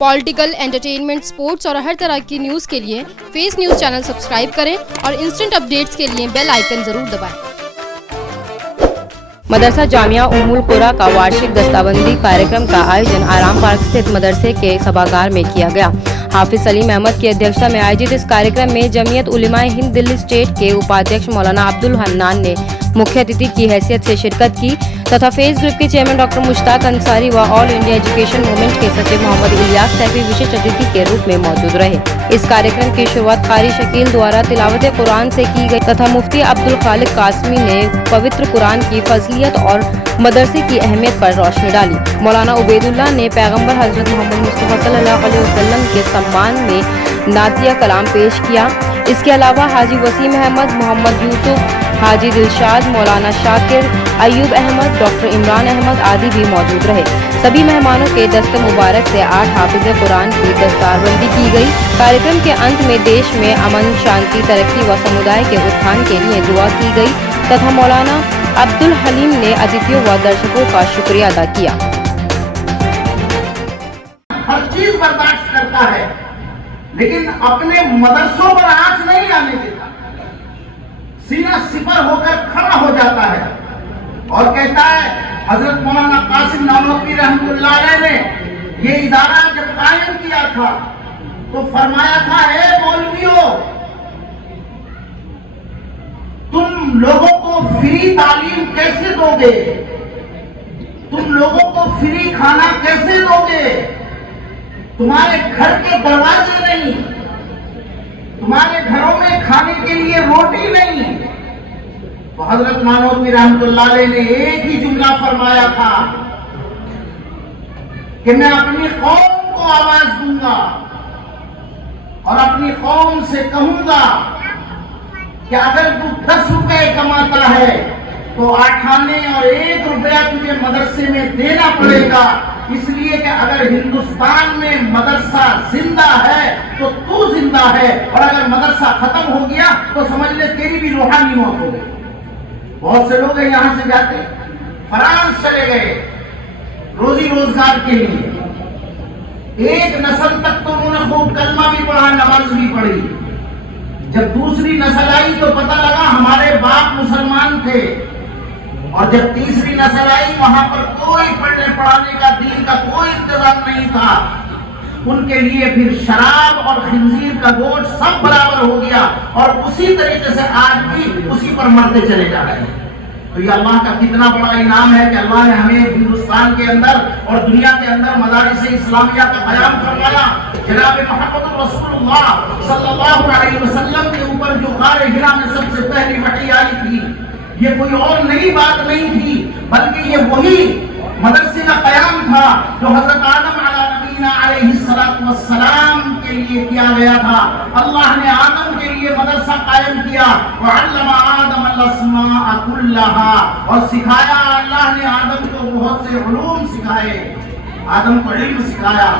Political, entertainment, sports اور ہر طرح کی نیوز کے لیے فیس نیوز چینل سبسکرائب کریں اور انسٹنٹ اپڈیٹس کے لیے بیل آئیکن ضرور دبائیں۔ مدرسہ جامعہ ام القری کا وارشک دستہ بندی کارکرم کا آیوجن آرام پارک استھت مدرسے کے سبھاگار میں کیا گیا۔ حافظ سلیم احمد کی ادھیکشتا میں آیوجت اس کارکرم میں جمعیت علماء ہند دلی اسٹیٹ کے اپادھیکش مولانا عبدالحنان نے مکھیہ اتھھی کی حیثیت سے شرکت کی تتھا فیس گروپ کے چیئرمین ڈاکٹر مشتاق انصاری و آل انڈیا ایجوکیشن موومنٹ کے سچیو محمد الیاس سیفی وشیش اتھھی کے روپ میں موجود رہے۔ اس کارکرم کی شروعات قاری شکیل دوارا تلاوت قرآن سے کی گئی تتھا مفتی عبدالخالق قاسمی نے پوتر قرآن کی فضیلت اور مدرسے کی اہمیت پر روشنی ڈالی۔ مولانا عبید اللہ نے پیغمبر حضرت محمد مصطفیٰ صلی اللہ علیہ وسلم کے سمان میں نعتیہ کلام پیش کیا۔ اس کے علاوہ حاجی وسیم احمد، محمد یوسف، حاجی دلشاد، مولانا شاکر، ایوب احمد، ڈاکٹر عمران احمد آدی بھی موجود رہے۔ سبھی مہمانوں کے دست مبارک سے 8 حافظ قرآن کی دستار بندی کی گئی۔ کارکرم کے انت میں دیش میں امن، شانتی، ترقی و سمودائے کے اتھان کے لیے دعا کی گئی تتھا مولانا عبدالحلیم نے اتھیوں و درشکوں کا شکریہ ادا کیا۔ ہر چیز برداشت کرتا ہے لیکن اپنے مدرسوں پر آنچ نہیں آنے دیتا، سینہ سپر ہو کر کھڑا ہو جاتا ہے اور کہتا ہے حضرت مولانا قاسم نانوتوی رحمۃ اللہ علیہ نے یہ ادارہ جب قائم کیا تھا تو فرمایا تھا، اے مولویوں، تم لوگوں کو فری تعلیم کیسے دو گے؟ تم لوگوں کو فری کھانا کیسے دو گے؟ تمہارے گھر کے دروازے نہیں، تمہارے گھروں میں کھانے کے لیے روٹی نہیں۔ تو حضرت نانوتوی رحمۃ اللہ علیہ نے ایک ہی جملہ فرمایا تھا کہ میں اپنی قوم کو آواز دوں گا اور اپنی قوم سے کہوں گا کہ اگر تو 10 روپے کماتا ہے تو 8 آنے اور 1 روپیہ تجھے مدرسے میں دینا پڑے گا، اس لیے کہ اگر ہندوستان میں مدرسہ زندہ ہے تو تو زندہ ہے، اور اگر مدرسہ ختم ہو گیا تو سمجھ لے تیری بھی روحانی موت ہو گئی۔ بہت سے لوگ یہاں سے جاتے فرانس چلے گئے روزی روزگار کے لیے، ایک نسل تک تو انہوں نے خوب کلمہ بھی پڑھا، نماز بھی پڑھی۔ جب دوسری نسل آئی تو پتہ لگا ہمارے باپ مسلمان تھے، اور جب تیسری نسل آئی وہاں پر کوئی پڑھنے پڑھانے کا، دین کا کوئی انتظام نہیں تھا۔ ان کے لیے پھر شراب اور خنزیر کا گوشت سب برابر ہو گیا، اور اسی طریقے سے آج بھی اسی پر مرتے چلے جا رہے ہیں۔ تو یہ اللہ کا کتنا بڑا انعام ہے کہ اللہ نے ہمیں ہندوستان کے اندر اور دنیا کے اندر مدارس اسلامیہ کا قیام فرمایا۔ جناب محمد رسول اللہ صلی اللہ علیہ وسلم کے اوپر جو غار حرا میں سب سے پہلی وحی آئی تھی، یہ کوئی اور نئی بات نہیں تھی، بلکہ یہ وہی مدرسے کا قیام تھا جو حضرت آدم علیہ السلام کے لیے کیا گیا تھا۔ اللہ نے آدم کے لیے مدرسہ قائم کیا، وعلم آدم الاسماء کلھا، اور سکھایا، اللہ نے آدم کو بہت سے علوم سکھائے، آدم کو علم سکھایا۔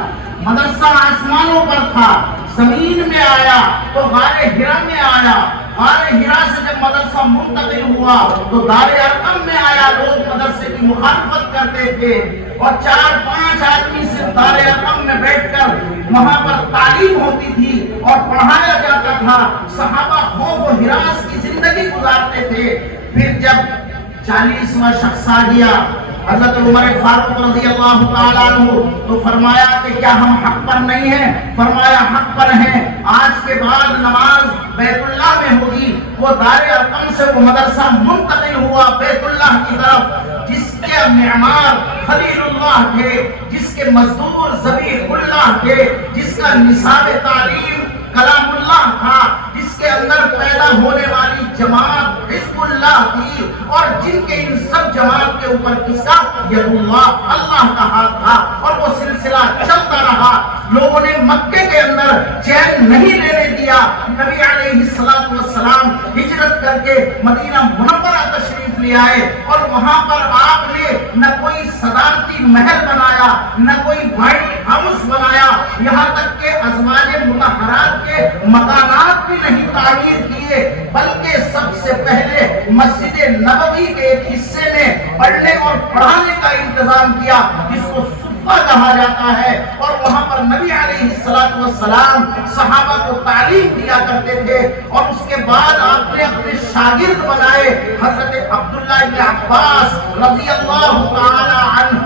مدرسہ آسمانوں پر تھا، زمین میں آیا تو غار حرا میں آیا، غار حرا سے جب مدرسہ منتقل ہوا تو دار ارقم میں آیا۔ لوگ مدرسے کی مخالفت کرتے تھے اور 4-5 آدمی سے دار ارقم میں بیٹھ کر وہاں پر تعلیم ہوتی تھی اور پڑھایا جاتا تھا۔ صحابہ خوف و ہراس کی زندگی گزارتے تھے۔ پھر جب 40واں شخص آ گیا حضرت عمر فاروق رضی اللہ تعالیٰ عنہ، تو فرمایا کہ کیا ہم حق پر نہیں ہیں؟ فرمایا حق پر ہیں، آج کے بعد نماز بیت اللہ میں ہوگی۔ وہ دار ارقم سے وہ مدرسہ منتقل ہوا بیت اللہ کی طرف، جس کے معمار خلیل اللہ تھے، جس کے مزدور ذبیح اللہ تھے، جس کا نصاب تعلیم کلام اللہ تھا، جس کے اندر پیدا ہونے والی جماعت حزب اللہ تھی، اور جن کے ان سب جماعت کے اوپر کس کا؟ ید اللہ، اللہ کا ہاتھ تھا، اور وہ سلسلہ چلتا رہا۔ لوگوں نے مکے کے اندر چین نہیں لینے دیا۔ نبی علیہ السلام ہجرت کر کے مدینہ منورہ تشریف لے آئے، اور وہاں پر آپ نے نہ کوئی صدارتی محل بنایا، نہ کوئی وائٹ ہاؤس بنایا، یہاں تک کہ ازواج مطہرات کے مکانات بھی نہیں تعمیر کیے، بلکہ سب سے پہلے مسجد نبوی کے ایک حصے میں پڑھنے اور پڑھانے کا انتظام کیا، جس کو صفہ کہا جاتا ہے، اور وہاں پر اور نبی علیہ السلام صحابہ کو تعلیم دیا کرتے تھے، اور اس کے بعد آپ نے اپنے شاگرد بنائے حضرت عبداللہ بن عباس رضی اللہ تعالی عنہ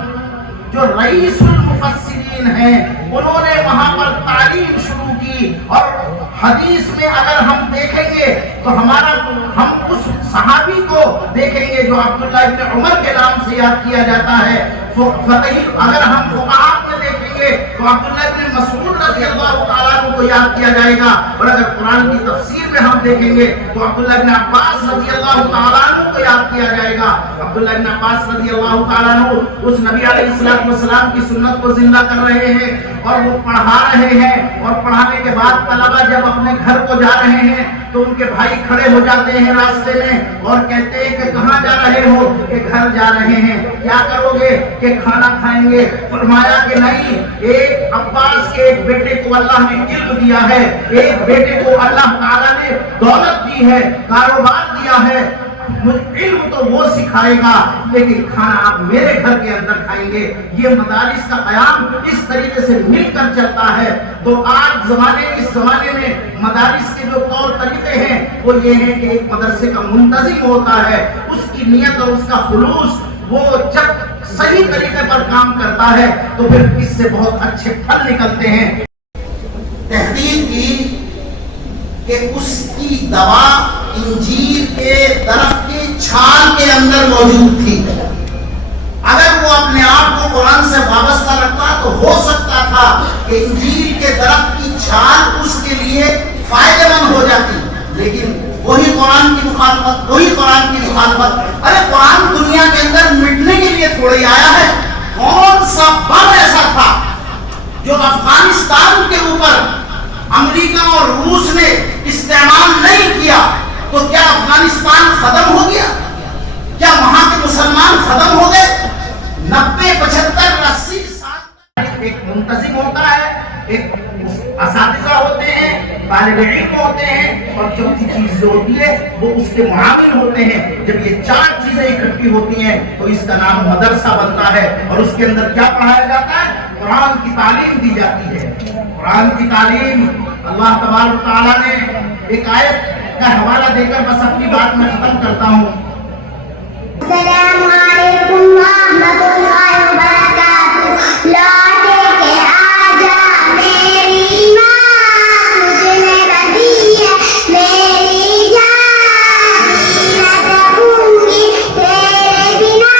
جو رئیس المفسرین ہیں، انہوں نے وہاں پر تعلیم شروع کی. اور حدیث میں اگر ہم دیکھیں گے تو ہم اس صحابی کو دیکھیں گے جو عبداللہ بن عمر کے نام سے یاد کیا جاتا ہے. اگر ہم فقہاء میں دیکھیں گے تو عبداللہ بن مسعود رضی اللہ تعالیٰ عنہ کو یاد کیا جائے گا، اور اگر قرآن کی تفسیر میں ہم دیکھیں گے تو عبداللہ بن عباس رضی اللہ تعالیٰ عنہ کو یاد کیا جائے گا. عبداللہ بن عباس رضی اللہ تعالیٰ عنہ اس نبی علیہ السلام کی سنت کو زندہ کر رہے ہیں اور وہ پڑھا رہے ہیں، اور پڑھانے کے بعد طلبہ جب اپنے گھر کو جا رہے ہیں تو ان کے بھائی کھڑے ہو جاتے ہیں راستے میں اور کہتے ہیں کہ کہاں جا رہے ہو؟ کہ گھر جا رہے ہیں. کیا کرو گے؟ کہ کھانا کھائیں گے. فرمایا کہ نہیں، ایک عباس کے ایک بیٹے کو اللہ نے علم دیا ہے، ایک بیٹے کو اللہ تعالیٰ نے دولت دی ہے، کاروبار دیا ہے. علم تو وہ سکھائے گا لیکن کھانا آپ میرے گھر کے اندر کھائیں گے. یہ مدارس کا قیام اس طریقے سے مل کر چلتا ہے. تو آج اس زمانے میں مدارس کے جو طور طریقے ہیں وہ یہ ہے کہ ایک مدرسے کا منتظم ہوتا ہے، اس کی نیت اور اس کا خلوص وہ جب صحیح طریقے پر کام کرتا ہے تو پھر اس سے بہت اچھے پھل نکلتے ہیں. تحقیق کی کہ اس کی دوا انجیر کے درخت کی چھال کے اندر موجود تھی. اگر وہ اپنے آپ کو قرآن سے وابستہ رکھتا تو ہو سکتا تھا کہ انجیر کے درخت کی چھال اس کے لیے فائدہ مند ہو جاتی، لیکن وہی قرآن کی مخالفت. ارے قرآن دنیا کے اندر مٹنے کے لیے تھوڑی آیا ہے. کون سا بم ایسا تھا جو افغانستان کے اوپر امریکہ اور روس نے استعمال نہیں کیا تو کیا افغانستان ختم ہو گیا؟ کیا وہاں کے مسلمان ختم ہو گئے؟ 90 75 80 سال ایک منتظم ہوتا ہے، ایک اساتذہ ہوتے ہیں، طالب علم ہوتے ہیں، اور چوتھی چیز جو ہوتی ہے وہ اس کے معاون ہوتے ہیں. جب یہ چار چیزیں اکٹھی ہوتی ہیں تو اس کا نام مدرسہ بنتا ہے. اور اس کے اندر کیا پڑھایا جاتا ہے؟ قرآن کی تعلیم دی جاتی ہے. قرآن کی تعلیم اللہ تبارک و تعالیٰ نے ایک آیت کا حوالہ دے کر بس اپنی بات میں ختم کرتا ہوں. السلام علیکم ورحمۃ اللہ وبرکاتہ. لوٹے کے آجا میری ماں، تجھ نے بدی ہے میری جان، نہ رہوں گی تیرے بنا.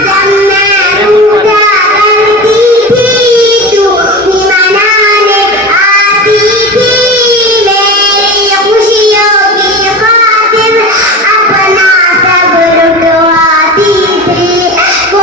جب میں روٹا کرتی تھی تو منانے آتی تھی، میری خوشیوں کی خاطر اپنا سب لٹواتی تھی. وہ